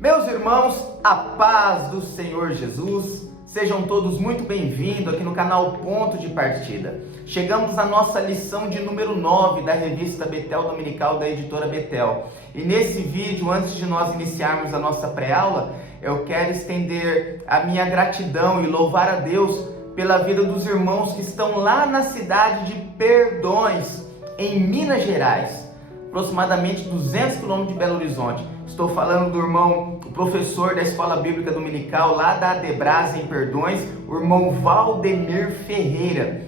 Meus irmãos, a paz do Senhor Jesus, sejam todos muito bem-vindos aqui no canal Ponto de Partida. Chegamos à nossa lição de número 9 da revista Betel Dominical da editora Betel. E nesse vídeo, antes de nós iniciarmos a nossa pré-aula, eu quero estender a minha gratidão e louvar a Deus pela vida dos irmãos que estão lá na cidade de Perdões, em Minas Gerais, aproximadamente 200 quilômetros de Belo Horizonte. Estou falando do irmão, o professor da Escola Bíblica Dominical lá da Adebras em Perdões, o irmão Valdemir Ferreira.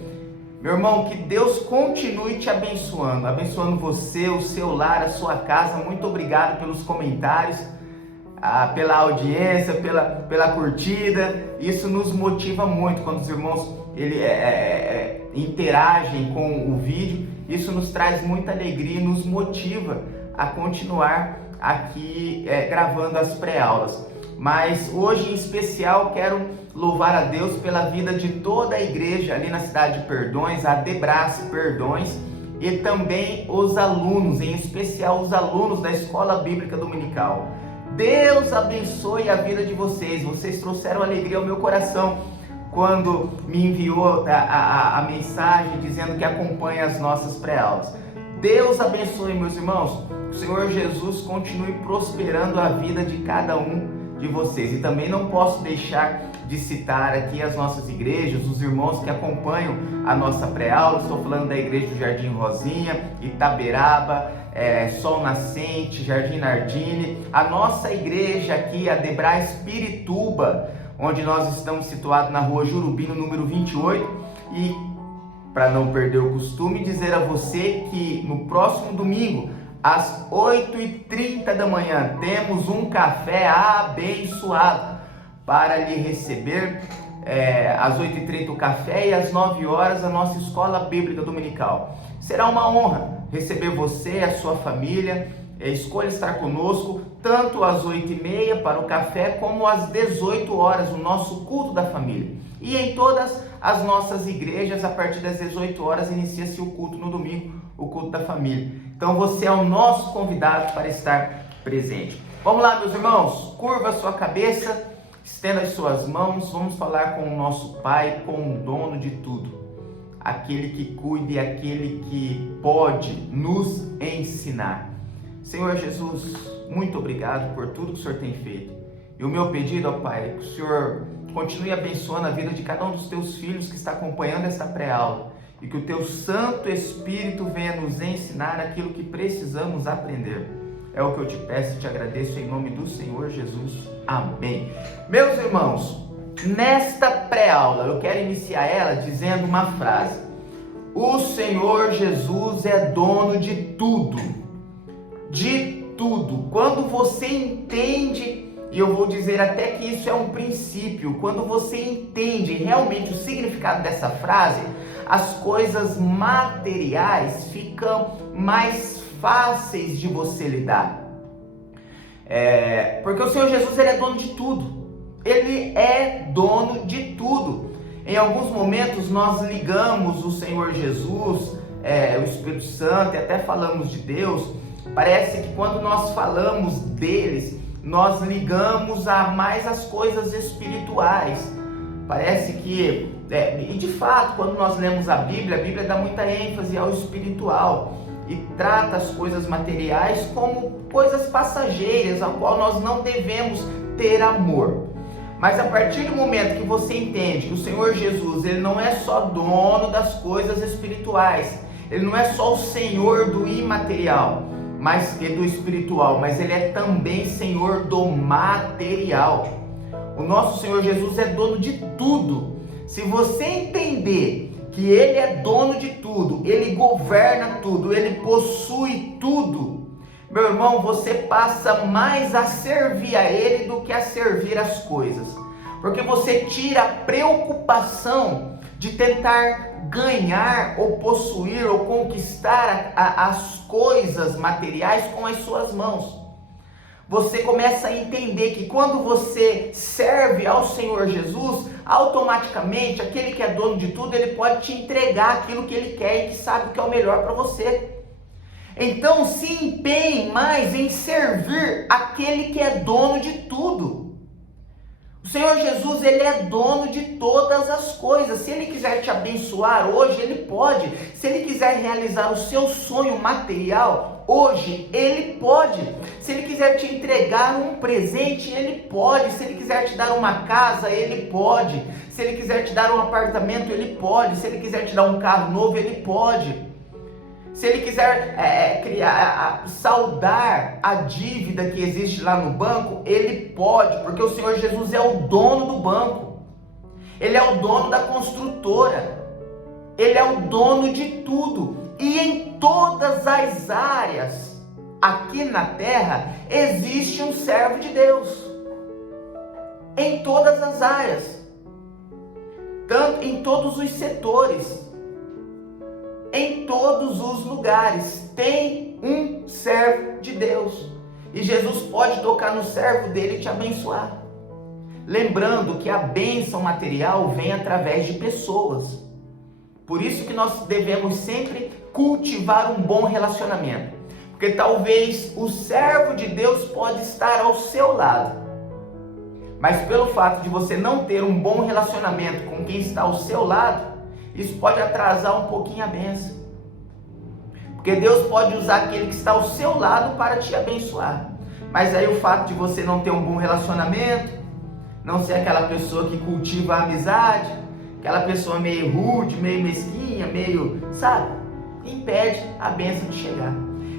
Meu irmão, que Deus continue te abençoando você, o seu lar, a sua casa. Muito obrigado pelos comentários, pela audiência, pela curtida. Isso nos motiva muito quando os irmãos interagem com o vídeo. Isso nos traz muita alegria e nos motiva a continuar aqui gravando as pré-aulas. Mas hoje em especial quero louvar a Deus pela vida de toda a igreja ali na cidade de Perdões, a Adebras Perdões, e também os alunos, em especial os alunos da Escola Bíblica Dominical. Deus abençoe a vida de vocês. Vocês trouxeram alegria ao meu coração quando me enviou a mensagem dizendo que acompanha as nossas pré-aulas. Deus abençoe, meus irmãos. O Senhor Jesus continue prosperando a vida de cada um de vocês. E também não posso deixar de citar aqui as nossas igrejas, os irmãos que acompanham a nossa pré-aula. Estou falando da igreja do Jardim Rosinha, Itaberaba, Sol Nascente, Jardim Nardini, a nossa igreja aqui, a Adebras Pirituba, onde nós estamos situados na rua Jurubi, no número 28. E para não perder o costume, dizer a você que no próximo domingo, às 8h30 da manhã, temos um café abençoado para lhe receber. Às 8h30 o café e às 9 horas a nossa Escola Bíblica Dominical. Será uma honra receber você, a sua família. Escolha estar conosco tanto às 8h30 para o café, como às 18 horas, o nosso culto da família. E em todas as nossas igrejas, a partir das 18 horas, inicia-se o culto no domingo, o culto da família. Então você é o nosso convidado para estar presente. Vamos lá, meus irmãos, curva a sua cabeça, estenda as suas mãos, vamos falar com o nosso Pai, com o dono de tudo, aquele que cuida e aquele que pode nos ensinar. Senhor Jesus, muito obrigado por tudo que o Senhor tem feito. E o meu pedido, ó Pai, é que o Senhor continue abençoando a vida de cada um dos teus filhos que está acompanhando essa pré-aula. E que o teu Santo Espírito venha nos ensinar aquilo que precisamos aprender. É o que eu te peço e te agradeço em nome do Senhor Jesus. Amém. Meus irmãos, nesta pré-aula eu quero iniciar ela dizendo uma frase. O Senhor Jesus é dono de tudo. De tudo. Quando você entende, e eu vou dizer até que isso é um princípio, quando você entende realmente o significado dessa frase, as coisas materiais ficam mais fáceis de você lidar. Porque o Senhor Jesus, ele é dono de tudo. Ele é dono de tudo. Em alguns momentos nós ligamos o Senhor Jesus, o Espírito Santo, e até falamos de Deus. Parece que quando nós falamos deles, nós ligamos a mais as coisas espirituais. Parece que, e de fato, quando nós lemos a Bíblia dá muita ênfase ao espiritual e trata as coisas materiais como coisas passageiras, ao qual nós não devemos ter amor. Mas a partir do momento que você entende que o Senhor Jesus, ele não é só dono das coisas espirituais, ele não é só o Senhor do imaterial, mas do espiritual, mas ele é também Senhor do material. O nosso Senhor Jesus é dono de tudo. Se você entender que ele é dono de tudo, ele governa tudo, ele possui tudo, meu irmão, você passa mais a servir a ele do que a servir as coisas. Porque você tira a preocupação de tentar ganhar ou possuir ou conquistar as coisas materiais com as suas mãos. Você começa a entender que quando você serve ao Senhor Jesus, automaticamente aquele que é dono de tudo, ele pode te entregar aquilo que ele quer e que sabe que é o melhor para você. Então se empenhe mais em servir aquele que é dono de tudo. O Senhor Jesus, Ele é dono de todas as coisas. Se Ele quiser te abençoar hoje, Ele pode. Se Ele quiser realizar o seu sonho material, hoje, Ele pode. Se Ele quiser te entregar um presente, Ele pode. Se Ele quiser te dar uma casa, Ele pode. Se Ele quiser te dar um apartamento, Ele pode. Se Ele quiser te dar um carro novo, Ele pode. Se Ele quiser saldar a dívida que existe lá no banco, Ele pode, porque o Senhor Jesus é o dono do banco, Ele é o dono da construtora, Ele é o dono de tudo, e em todas as áreas aqui na terra existe um servo de Deus, em todas as áreas, tanto em todos os setores. Em todos os lugares tem um servo de Deus. E Jesus pode tocar no servo dele e te abençoar. Lembrando que a bênção material vem através de pessoas. Por isso que nós devemos sempre cultivar um bom relacionamento. Porque talvez o servo de Deus pode estar ao seu lado. Mas pelo fato de você não ter um bom relacionamento com quem está ao seu lado, isso pode atrasar um pouquinho a bênção. Porque Deus pode usar aquele que está ao seu lado para te abençoar. Mas aí o fato de você não ter um bom relacionamento, não ser aquela pessoa que cultiva a amizade, aquela pessoa meio rude, meio mesquinha, meio, sabe? Impede a bênção de chegar.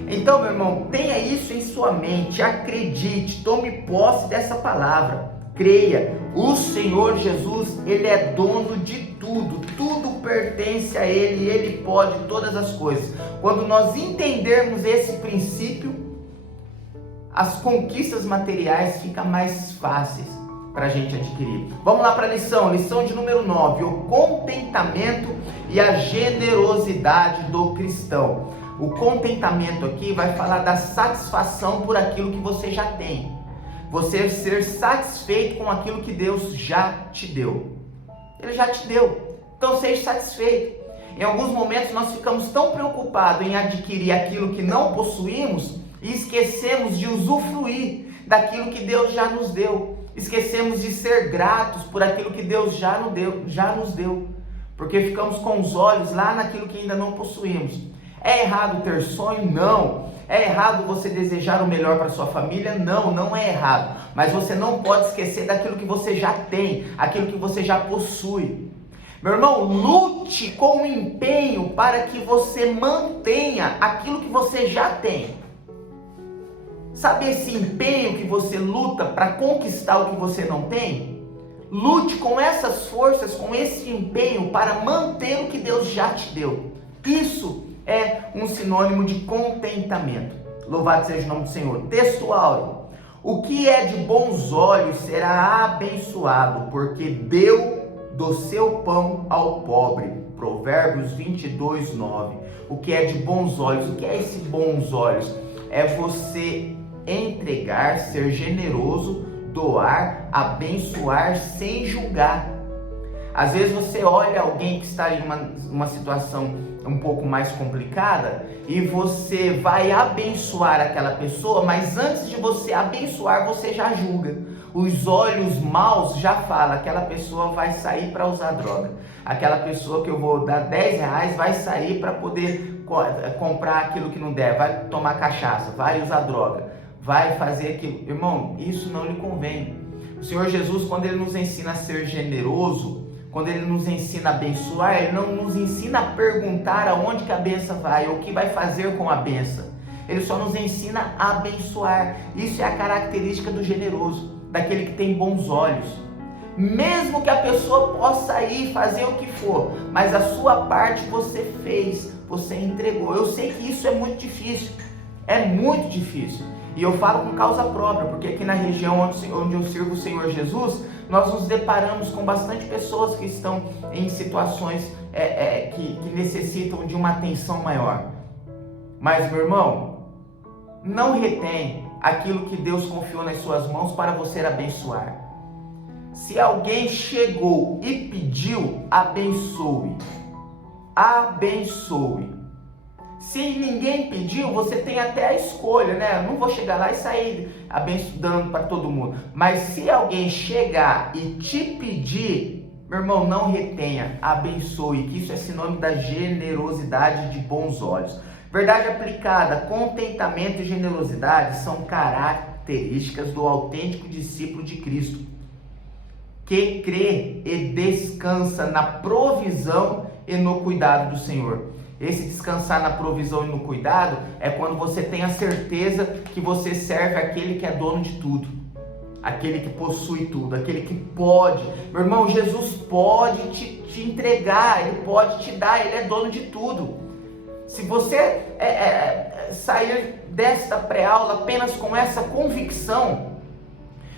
Então, meu irmão, tenha isso em sua mente, acredite, tome posse dessa palavra. Creia, o Senhor Jesus, Ele é dono de tudo, tudo pertence a Ele, Ele pode todas as coisas. Quando nós entendermos esse princípio, as conquistas materiais ficam mais fáceis para a gente adquirir. Vamos lá para a lição de número 9, o contentamento e a generosidade do cristão. O contentamento aqui vai falar da satisfação por aquilo que você já tem. Você ser satisfeito com aquilo que Deus já te deu. Ele já te deu. Então seja satisfeito. Em alguns momentos nós ficamos tão preocupados em adquirir aquilo que não possuímos e esquecemos de usufruir daquilo que Deus já nos deu. Esquecemos de ser gratos por aquilo que Deus já nos deu. Porque ficamos com os olhos lá naquilo que ainda não possuímos. É errado ter sonho? Não. É errado você desejar o melhor para sua família? Não, não é errado. Mas você não pode esquecer daquilo que você já tem, aquilo que você já possui. Meu irmão, lute com empenho para que você mantenha aquilo que você já tem. Sabe esse empenho que você luta para conquistar o que você não tem? Lute com essas forças, com esse empenho para manter o que Deus já te deu. Isso é um sinônimo de contentamento. Louvado seja o nome do Senhor. Texto áureo. O que é de bons olhos será abençoado, porque deu do seu pão ao pobre. Provérbios 22, 9. O que é de bons olhos? O que é esse bons olhos? É você entregar, ser generoso, doar, abençoar sem julgar. Às vezes você olha alguém que está em uma situação um pouco mais complicada e você vai abençoar aquela pessoa, mas antes de você abençoar, você já julga. Os olhos maus já falam, aquela pessoa vai sair para usar droga. Aquela pessoa que eu vou dar 10 reais vai sair para poder comprar aquilo que não der, vai tomar cachaça, vai usar droga, vai fazer aquilo. Irmão, isso não lhe convém. O Senhor Jesus, quando Ele nos ensina a ser generoso, quando Ele nos ensina a abençoar, Ele não nos ensina a perguntar aonde que a benção vai, ou o que vai fazer com a benção. Ele só nos ensina a abençoar. Isso é a característica do generoso, daquele que tem bons olhos. Mesmo que a pessoa possa ir fazer o que for, mas a sua parte você fez, você entregou. Eu sei que isso é muito difícil, E eu falo com causa própria, porque aqui na região onde eu sirvo o Senhor Jesus, nós nos deparamos com bastante pessoas que estão em situações que necessitam de uma atenção maior. Mas, meu irmão, não retém aquilo que Deus confiou nas suas mãos para você abençoar. Se alguém chegou e pediu, abençoe. Abençoe. Se ninguém pediu, você tem até a escolha, né? Eu não vou chegar lá e sair abençoando para todo mundo. Mas se alguém chegar e te pedir, meu irmão, não retenha, abençoe, que isso é sinônimo da generosidade de bons olhos. Verdade aplicada, contentamento e generosidade são características do autêntico discípulo de Cristo, que crê e descansa na provisão e no cuidado do Senhor. Esse descansar na provisão e no cuidado é quando você tem a certeza que você serve aquele que é dono de tudo, aquele que possui tudo, aquele que pode. Meu irmão, Jesus pode te entregar, Ele pode te dar, Ele é dono de tudo. Se você sair desta pré-aula apenas com essa convicção,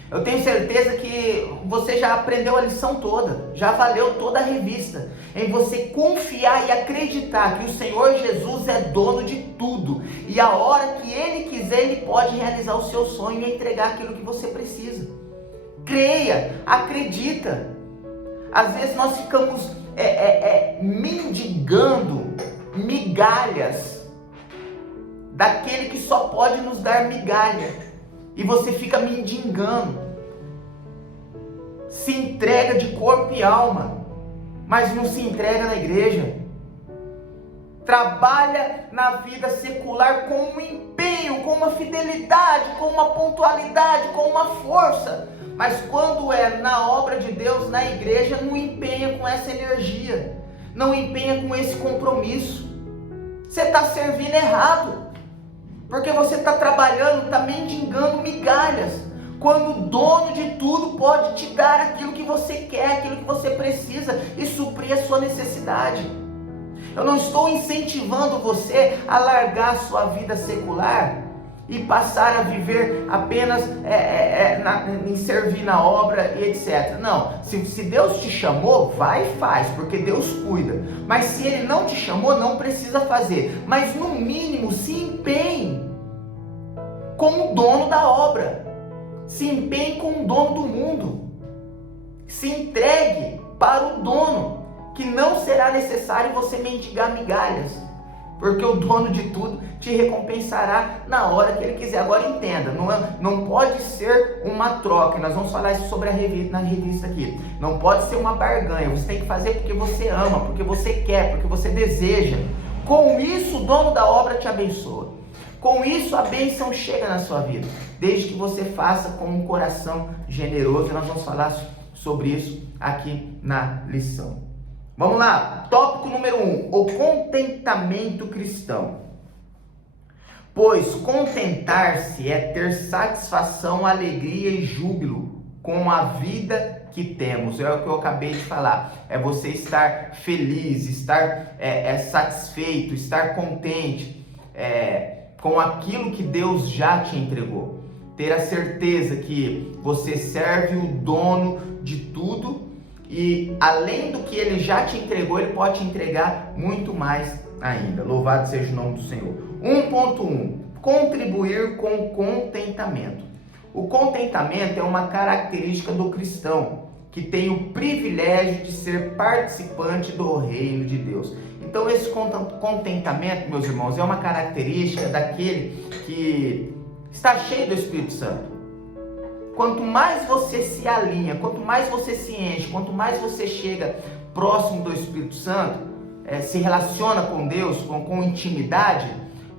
eu tenho certeza que você já aprendeu a lição toda, já valeu toda a revista, em você confiar e acreditar que o Senhor Jesus é dono de tudo, e a hora que Ele quiser, Ele pode realizar o seu sonho e entregar aquilo que você precisa. Creia, acredita. Às vezes nós ficamos mendigando migalhas daquele que só pode nos dar migalha, e você fica mendigando, se entrega de corpo e alma, mas não se entrega na igreja, trabalha na vida secular com um empenho, com uma fidelidade, com uma pontualidade, com uma força, mas quando é na obra de Deus, na igreja, não empenha com essa energia, não empenha com esse compromisso. Você está servindo errado, porque você está trabalhando, está mendigando migalhas, quando o dono de tudo pode te dar aquilo que você quer, aquilo que você precisa e suprir a sua necessidade. Eu não estou incentivando você a largar a sua vida secular e passar a viver apenas em servir na obra e etc. Não, se Deus te chamou, vai e faz, porque Deus cuida. Mas se Ele não te chamou, não precisa fazer. Mas no mínimo, se empenhe como dono da obra, se empenhe como dono do mundo, se entregue para o dono, que não será necessário você mendigar migalhas, porque o dono de tudo te recompensará na hora que Ele quiser. Agora entenda, não pode ser uma troca, nós vamos falar isso sobre na revista aqui, não pode ser uma barganha, você tem que fazer porque você ama, porque você quer, porque você deseja. Com isso o dono da obra te abençoa, com isso a bênção chega na sua vida, desde que você faça com um coração generoso. Nós vamos falar sobre isso aqui na lição. Vamos lá, tópico número 1, o contentamento cristão. Pois contentar-se é ter satisfação, alegria e júbilo com a vida que temos. É o que eu acabei de falar, é você estar feliz, estar satisfeito, estar contente com aquilo que Deus já te entregou. Ter a certeza que você serve o dono de tudo, e além do que Ele já te entregou, Ele pode te entregar muito mais ainda. Louvado seja o nome do Senhor. 1.1. Contribuir com contentamento. O contentamento é uma característica do cristão, que tem o privilégio de ser participante do reino de Deus. Então esse contentamento, meus irmãos, é uma característica daquele que está cheio do Espírito Santo. Quanto mais você se alinha, quanto mais você se enche, quanto mais você chega próximo do Espírito Santo, se relaciona com Deus, com intimidade,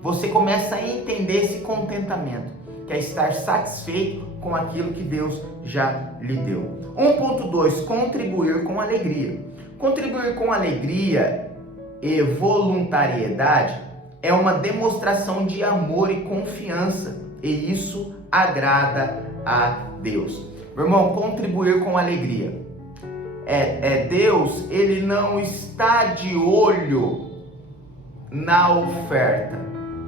você começa a entender esse contentamento, que é estar satisfeito com aquilo que Deus já lhe deu. 1.2, contribuir com alegria. Contribuir com alegria e voluntariedade é uma demonstração de amor e confiança, e isso agrada a Deus. Meu irmão, contribuir com alegria. Deus, Ele não está de olho na oferta,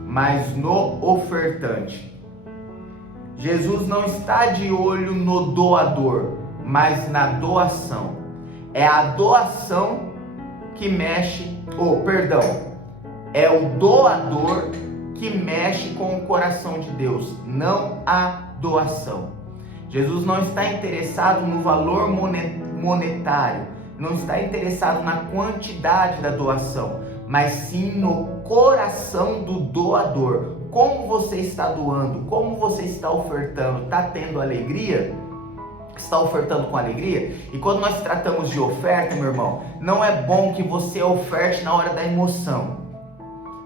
mas no ofertante. Jesus não está de olho no doador, mas na doação. É a doação que mexe, é o doador que mexe com o coração de Deus, não a doação. Jesus não está interessado no valor monetário, não está interessado na quantidade da doação, mas sim no coração do doador. Como você está doando? Como você está ofertando? Está tendo alegria? Está ofertando com alegria? E quando nós tratamos de oferta, meu irmão, não é bom que você oferte na hora da emoção,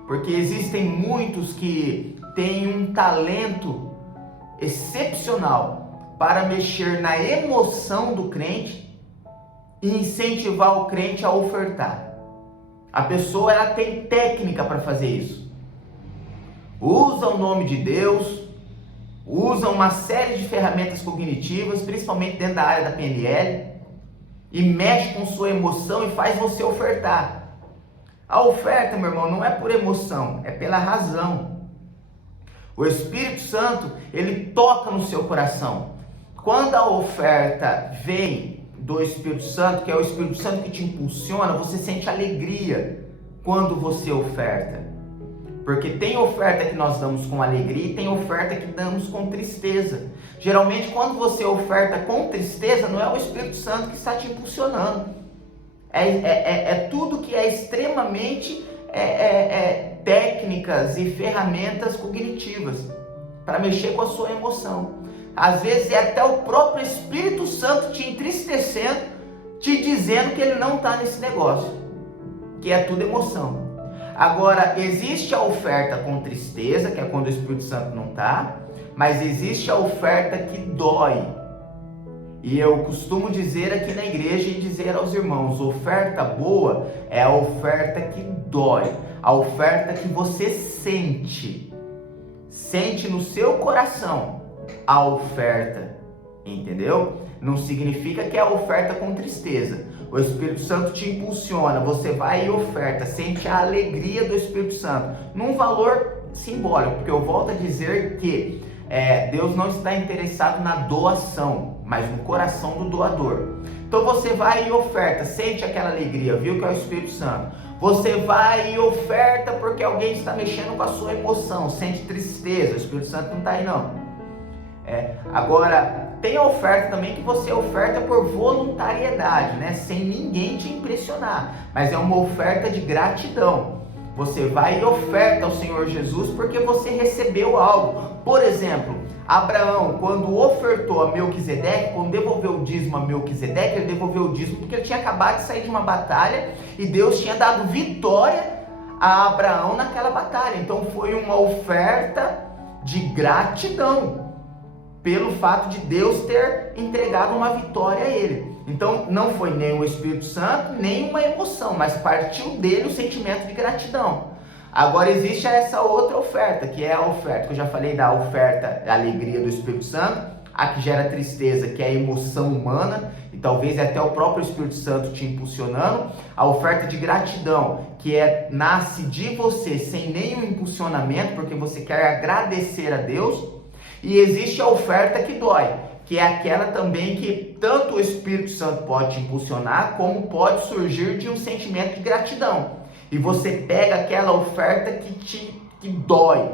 porque existem muitos que têm um talento excepcional para mexer na emoção do crente e incentivar o crente a ofertar. A pessoa, ela tem técnica para fazer isso. Usa o nome de Deus, usa uma série de ferramentas cognitivas, principalmente dentro da área da PNL, e mexe com sua emoção e faz você ofertar. A oferta, meu irmão, não é por emoção, é pela razão. O Espírito Santo, ele toca no seu coração. Quando a oferta vem do Espírito Santo, que é o Espírito Santo que te impulsiona, você sente alegria quando você oferta. Porque tem oferta que nós damos com alegria e tem oferta que damos com tristeza. Geralmente, quando você oferta com tristeza, não é o Espírito Santo que está te impulsionando. É tudo que é extremamente técnicas e ferramentas cognitivas para mexer com a sua emoção. Às vezes é até o próprio Espírito Santo te entristecendo, te dizendo que ele não está nesse negócio, que é tudo emoção. Agora, existe a oferta com tristeza, que é quando o Espírito Santo não está, mas existe a oferta que dói. E eu costumo dizer aqui na igreja e dizer aos irmãos, oferta boa é a oferta que dói, a oferta que você sente no seu coração a oferta, entendeu? Não significa que é a oferta com tristeza. O Espírito Santo te impulsiona, você vai e oferta, sente a alegria do Espírito Santo, num valor simbólico, porque eu volto a dizer que Deus não está interessado na doação, mas no coração do doador. Então você vai e oferta, sente aquela alegria, viu que é o Espírito Santo. Você vai e oferta porque alguém está mexendo com a sua emoção, sente tristeza, o Espírito Santo não está aí não. Agora, tem a oferta também que você oferta por voluntariedade, né? Sem ninguém te impressionar, mas é uma oferta de gratidão. Você vai e oferta ao Senhor Jesus porque você recebeu algo. Por exemplo, Abraão, quando ofertou a Melquisedeque, quando devolveu o dízimo a Melquisedeque, ele devolveu o dízimo porque ele tinha acabado de sair de uma batalha e Deus tinha dado vitória a Abraão naquela batalha. Então foi uma oferta de gratidão pelo fato de Deus ter entregado uma vitória a ele. Então não foi nem o Espírito Santo, nem uma emoção, mas partiu dele o sentimento de gratidão. Agora existe essa outra oferta, que é a oferta, que eu já falei da oferta da alegria do Espírito Santo, a que gera tristeza, que é a emoção humana, e talvez até o próprio Espírito Santo te impulsionando. A oferta de gratidão, que nasce de você, sem nenhum impulsionamento, porque você quer agradecer a Deus. E existe a oferta que dói, que é aquela também que tanto o Espírito Santo pode te impulsionar, como pode surgir de um sentimento de gratidão. E você pega aquela oferta que dói.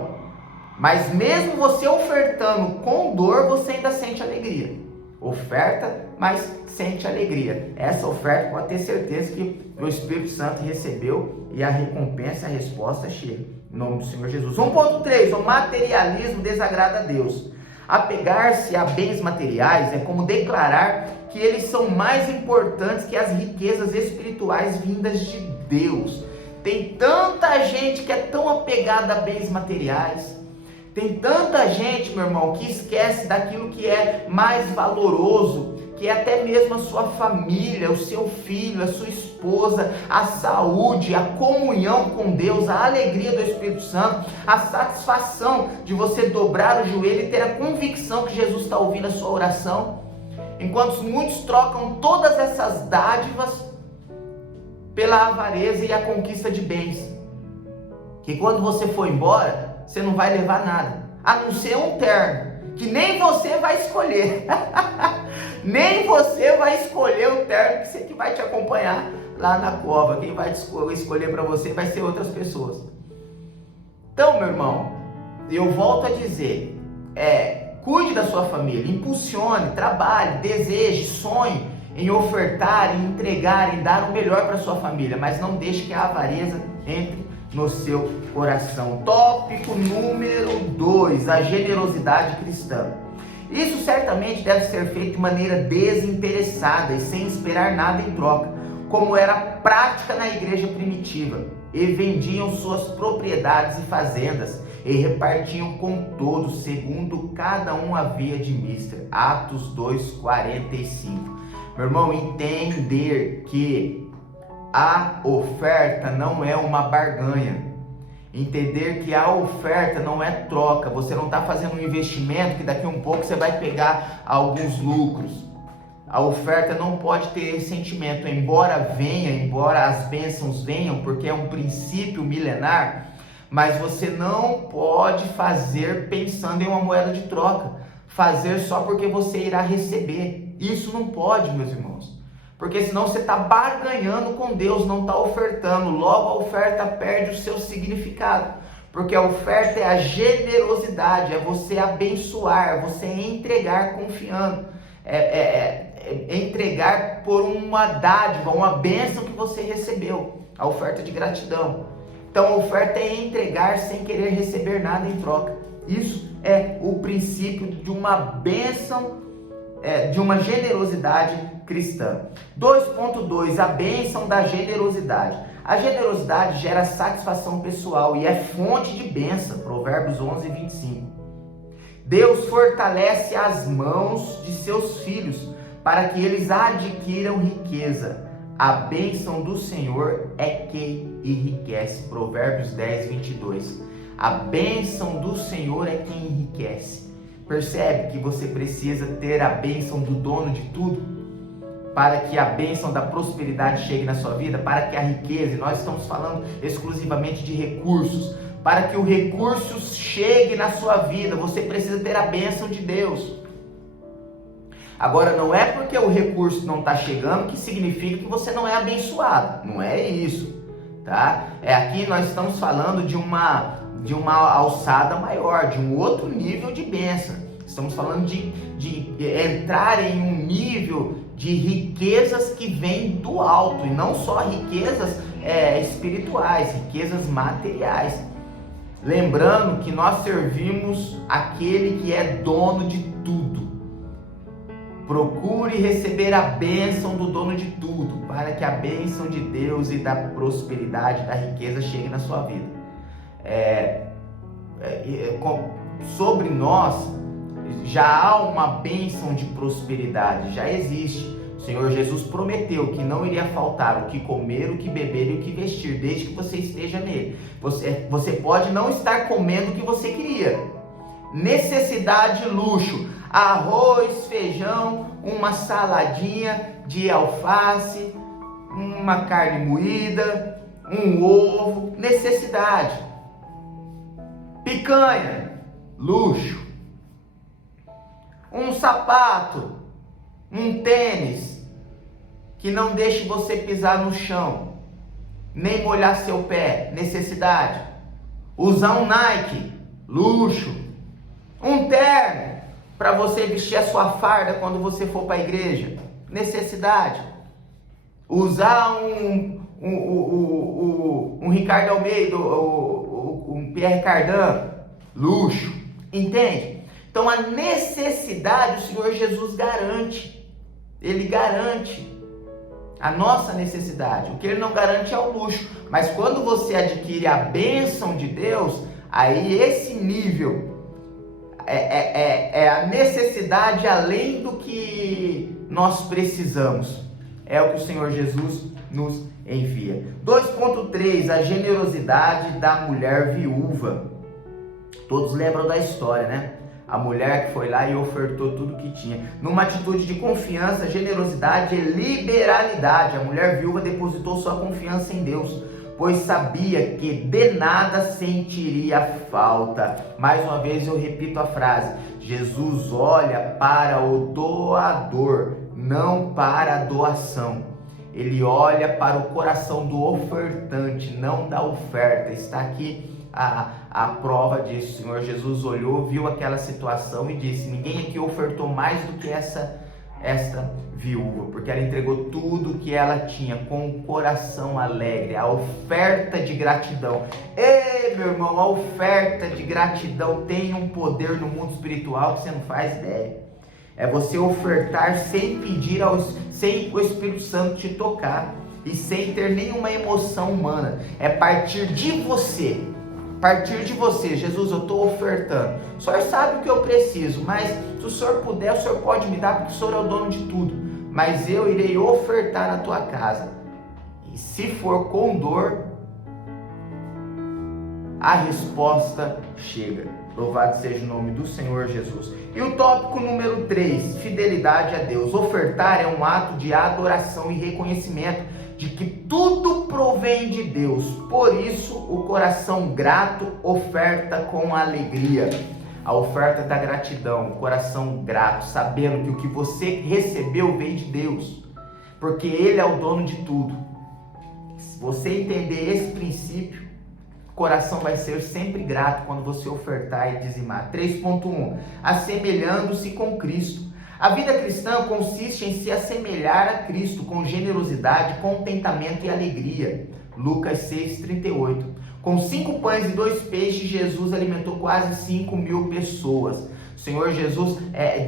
Mas mesmo você ofertando com dor, você ainda sente alegria. Oferta, mas sente alegria. Essa oferta pode ter certeza que o Espírito Santo recebeu e a recompensa, a resposta chega. Em nome do Senhor Jesus. 1.3. O materialismo desagrada a Deus. Apegar-se a bens materiais é como declarar que eles são mais importantes que as riquezas espirituais vindas de Deus. Tem tanta gente que é tão apegada a bens materiais. Tem tanta gente, meu irmão, que esquece daquilo que é mais valoroso, que é até mesmo a sua família, o seu filho, a sua esposa, a saúde, a comunhão com Deus, a alegria do Espírito Santo, a satisfação de você dobrar o joelho e ter a convicção que Jesus está ouvindo a sua oração. Enquanto muitos trocam todas essas dádivas pela avareza e a conquista de bens, que quando você for embora, você não vai levar nada, a não ser um terno, que nem você vai escolher. Nem você vai escolher o terno que vai te acompanhar lá na cova. Quem vai escolher para você vai ser outras pessoas. Então, meu irmão, eu volto a dizer, cuide da sua família, impulsione, trabalhe, deseje, sonhe em ofertar, em entregar, em dar o melhor para sua família, mas não deixe que a avareza entre no seu coração. Tópico número 2, a generosidade cristã. Isso certamente deve ser feito de maneira desinteressada e sem esperar nada em troca, como era prática na igreja primitiva. E vendiam suas propriedades e fazendas e repartiam com todos, segundo cada um havia de mister. Atos 2:45. Meu irmão, entender que a oferta não é uma barganha. Entender que a oferta não é troca. Você não está fazendo um investimento que daqui a um pouco você vai pegar alguns lucros. A oferta não pode ter esse sentimento. Embora as bênçãos venham, porque é um princípio milenar, mas você não pode fazer pensando em uma moeda de troca. Fazer só porque você irá receber. Isso não pode, meus irmãos. Porque senão você está barganhando com Deus, não está ofertando. Logo a oferta perde o seu significado. Porque a oferta é a generosidade, é você abençoar, é você entregar confiando. É entregar por uma dádiva, uma bênção que você recebeu. A oferta de gratidão. Então a oferta é entregar sem querer receber nada em troca. Isso é o princípio de uma bênção, de uma generosidade cristã. 2.2, a bênção da generosidade. A generosidade gera satisfação pessoal e é fonte de bênção. Provérbios 11:25. Deus fortalece as mãos de seus filhos para que eles adquiram riqueza. A bênção do Senhor é que enriquece. Provérbios 10:22. A bênção do Senhor é quem enriquece. Percebe que você precisa ter a bênção do dono de tudo? Para que a bênção da prosperidade chegue na sua vida, para que a riqueza, e nós estamos falando exclusivamente de recursos, para que o recurso chegue na sua vida, você precisa ter a bênção de Deus. Agora, não é porque o recurso não está chegando que significa que você não é abençoado, não é isso, tá? Aqui nós estamos falando de uma alçada maior, de um outro nível de bênção. Estamos falando de entrar em um nível de riquezas que vêm do alto, e não só riquezas espirituais, riquezas materiais. Lembrando que nós servimos aquele que é dono de tudo. Procure receber a bênção do dono de tudo, para que a bênção de Deus e da prosperidade, da riqueza chegue na sua vida. Sobre nós já há uma bênção de prosperidade, já existe. O Senhor Jesus prometeu que não iria faltar o que comer, o que beber e o que vestir, desde que você esteja nele. Você pode não estar comendo o que você queria. Necessidade, luxo, arroz, feijão, uma saladinha de alface, uma carne moída, um ovo, necessidade. Picanha, luxo. Um sapato, um tênis que não deixe você pisar no chão, nem molhar seu pé, necessidade. Usar um Nike, luxo. Um terno para você vestir a sua farda quando você for para a igreja, necessidade. Usar um Ricardo Almeida, um Pierre Cardin, luxo. Entende? Então a necessidade o Senhor Jesus garante. Ele garante a nossa necessidade. O que ele não garante é o luxo. Mas quando você adquire a bênção de Deus, aí esse nível é a necessidade além do que nós precisamos. É o que o Senhor Jesus nos envia. 2.3, a generosidade da mulher viúva. Todos lembram da história, né? A mulher que foi lá e ofertou tudo que tinha. Numa atitude de confiança, generosidade e liberalidade, a mulher viúva depositou sua confiança em Deus, pois sabia que de nada sentiria falta. Mais uma vez eu repito a frase: Jesus olha para o doador, não para a doação. Ele olha para o coração do ofertante, não da oferta. Está aqui a prova disso. O Senhor Jesus olhou, viu aquela situação e disse: ninguém aqui ofertou mais do que essa esta viúva, porque ela entregou tudo que ela tinha com o coração alegre, a oferta de gratidão. Ei, meu irmão, a oferta de gratidão tem um poder no mundo espiritual que você não faz ideia. É você ofertar sem pedir, sem o Espírito Santo te tocar e sem ter nenhuma emoção humana. É partir de você. Partir de você. Jesus, eu estou ofertando. O Senhor sabe o que eu preciso, mas se o Senhor puder, o Senhor pode me dar, porque o Senhor é o dono de tudo. Mas eu irei ofertar na tua casa. E se for com dor, a resposta chega. Louvado seja o nome do Senhor Jesus. E o tópico número 3, fidelidade a Deus. Ofertar é um ato de adoração e reconhecimento de que tudo provém de Deus. Por isso, o coração grato oferta com alegria. A oferta da gratidão, o coração grato, sabendo que o que você recebeu vem de Deus, porque Ele é o dono de tudo. Se você entender esse princípio, o coração vai ser sempre grato quando você ofertar e dizimar. 3.1, assemelhando-se com Cristo. A vida cristã consiste em se assemelhar a Cristo com generosidade, contentamento e alegria. Lucas 6,38. Com 5 pães e 2 peixes, Jesus alimentou quase 5.000 pessoas. O Senhor Jesus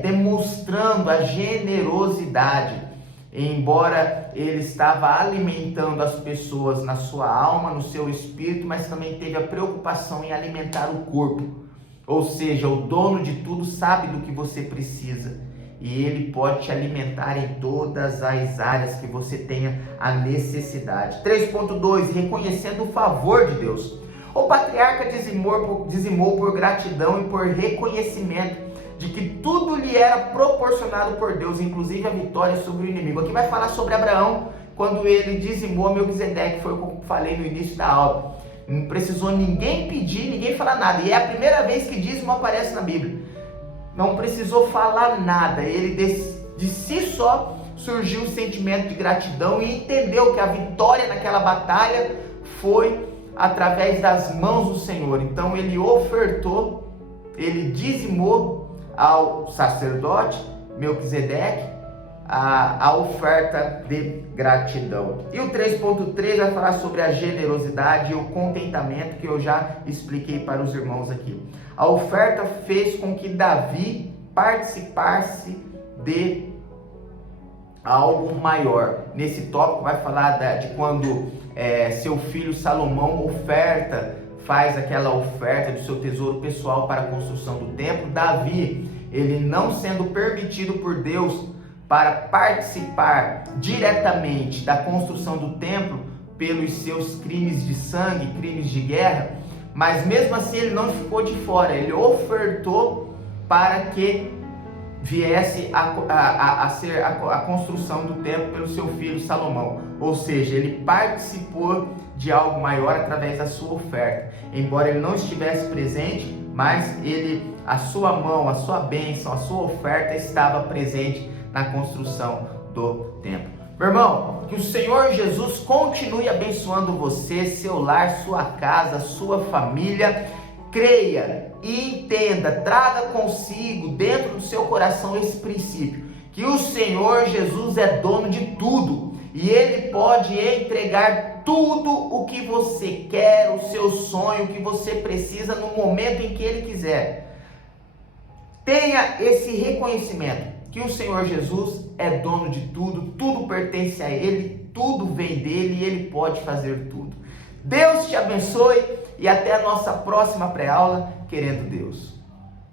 demonstrando a generosidade. Embora Ele estava alimentando as pessoas na sua alma, no seu espírito, mas também teve a preocupação em alimentar o corpo. Ou seja, o dono de tudo sabe do que você precisa. E Ele pode te alimentar em todas as áreas que você tenha a necessidade. 3.2, reconhecendo o favor de Deus. O patriarca dizimou por gratidão e por reconhecimento de que tudo lhe era proporcionado por Deus, inclusive a vitória sobre o inimigo. Aqui vai falar sobre Abraão, quando ele dizimou Melquisedeque, foi o que eu falei no início da aula. Não precisou ninguém pedir, ninguém falar nada. E é a primeira vez que dízimo aparece na Bíblia. Não precisou falar nada, ele de si só surgiu o sentimento de gratidão e entendeu que a vitória naquela batalha foi através das mãos do Senhor. Então ele ofertou, ele dizimou ao sacerdote Melquisedeque a oferta de gratidão. E o 3.3 vai falar sobre a generosidade e o contentamento, que eu já expliquei para os irmãos aqui. A oferta fez com que Davi participasse de algo maior. Nesse tópico vai falar de quando seu filho Salomão faz aquela oferta do seu tesouro pessoal para a construção do templo. Davi, ele não sendo permitido por Deus para participar diretamente da construção do templo pelos seus crimes de sangue, crimes de guerra, mas mesmo assim ele não ficou de fora, ele ofertou para que viesse a ser a construção do templo pelo seu filho Salomão. Ou seja, ele participou de algo maior através da sua oferta. Embora ele não estivesse presente, mas a sua mão, a sua bênção, a sua oferta estava presente na construção do templo. Meu irmão, que o Senhor Jesus continue abençoando você, seu lar, sua casa, sua família. Creia e entenda, traga consigo, dentro do seu coração, esse princípio, que o Senhor Jesus é dono de tudo e Ele pode entregar tudo o que você quer, o seu sonho, o que você precisa no momento em que Ele quiser. Tenha esse reconhecimento que o Senhor Jesus é dono de tudo, tudo pertence a Ele, tudo vem dEle e Ele pode fazer tudo. Deus te abençoe e até a nossa próxima pré-aula, querendo Deus.